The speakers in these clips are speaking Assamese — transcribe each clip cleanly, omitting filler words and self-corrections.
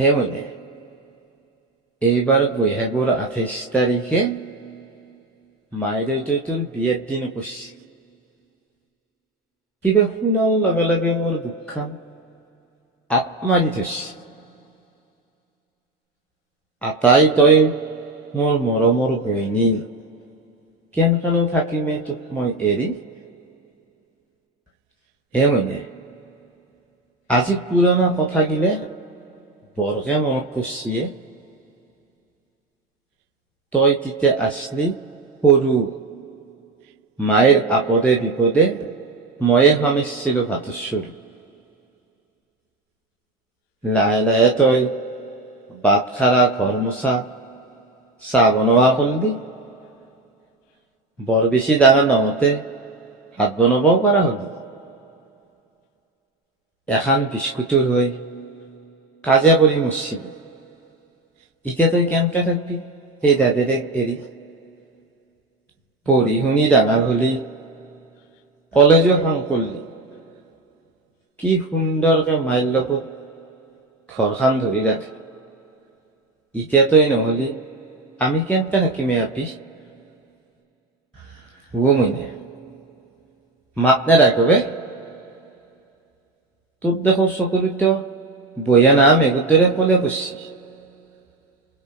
হে মইনে এইবাৰ বৈহাগৰ 28 তাৰিখে মায়েৰ তোৰ বিয়েৰ দিন কৰছি। কিবা শুনাৰ লগে লগে মোৰ বুকখান আত মাৰি ধৰছি। আতাই তই মোৰ মৰমৰ বইনী, কেনকানো থাকিমে তোক মই এৰি। হে মইনে আজি পুৰণা কথা গিলে বৰকে মনত পৰছিয়ে। তই তিতে আসলি সৰু, মায়েৰ আপদে বিপদে ময়ে সামিছিল ভাতৰ চৰু। লাহে লাহে তই বাট খাৰা, ঘৰ মোচা, চাহ বনোৱা কৰলি। বৰ বেছি ডাঙৰ নহওঁতে ভাত বনাবও পাৰা হলি। এখন বিস্কুটৰ হৈ কাজিয়া কৰি মৰছিলি। এতিয়া তই কেনকে থাকবি সেই দাদেৰেক এৰি। পঢ়ি শুনি ডাঙৰ হলি, কলেজো সাং কৰলি। কি সুন্দৰকে মাইৰ লগত ঘৰখান ধৰি ৰাখি। এতিয়া তই নহলি আমি কেনকে থাকিমে আপি। ও মইনে মাত নেরাখবে। তোর দেখো চকুরিত বইয়া না মেঘুর দরে কলে বসছি।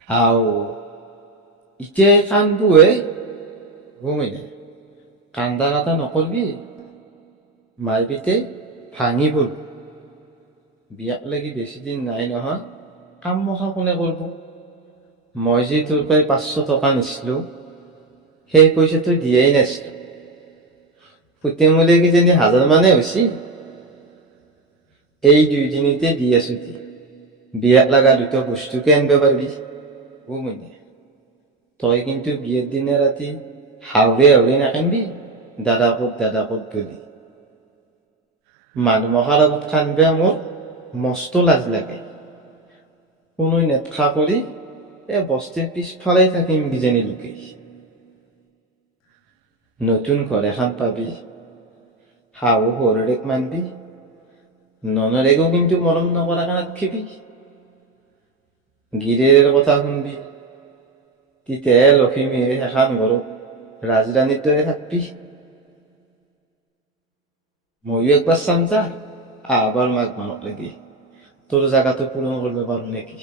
হাও ইতিয়াই কান্দবো ও মইনে কান্দা কাটা নকরবি। মাই পিতে ভাঙি পড়ব। বিয়াক লাগি বেশি দিন নাই নহয়, কাম মখা কোনে করব। মই যে তোর পাই 500 টাকা নিছিলো, সেই পয়সা তুই দিয়াই নাছিল। ফুটে মূলে কি জানি 1000 মানে হয়েছি। এই 2 দিনতে দি আছো দি। বিয়াক লাগা দুটো বস্তুকে আনবে পারবি। ও মইনে তই কিন্তু বিয়ের দিনে রাতি হাওড়ে হাওড়ে নাকানবি দাদা কত বলি। মানুহ মখাৰ আগত কান্দবা মোৰ মস্ত লাজ লাগে। কোনো নেটখা কৰি বস্তিৰ পিছফালেই থাকিম কিজানি লুকি। নতুন ঘৰ এখন পাবি, শাহু শহুৰেক মানবি, ননৰেকো কিন্তু মৰম নকৰা কাণত খেবি। গিৰিয়েৰ কথা শুনবি, তেতিয়াহে লক্ষ্মীয়ে এখন ঘৰত ৰাজৰাণীৰ দৰে থাকবি। ময়ো একবাৰ চাম যা, আহবাৰ মাক মানক লাগি তোৰ জাগাটো পূৰণ কৰিব পাৰো নেকি।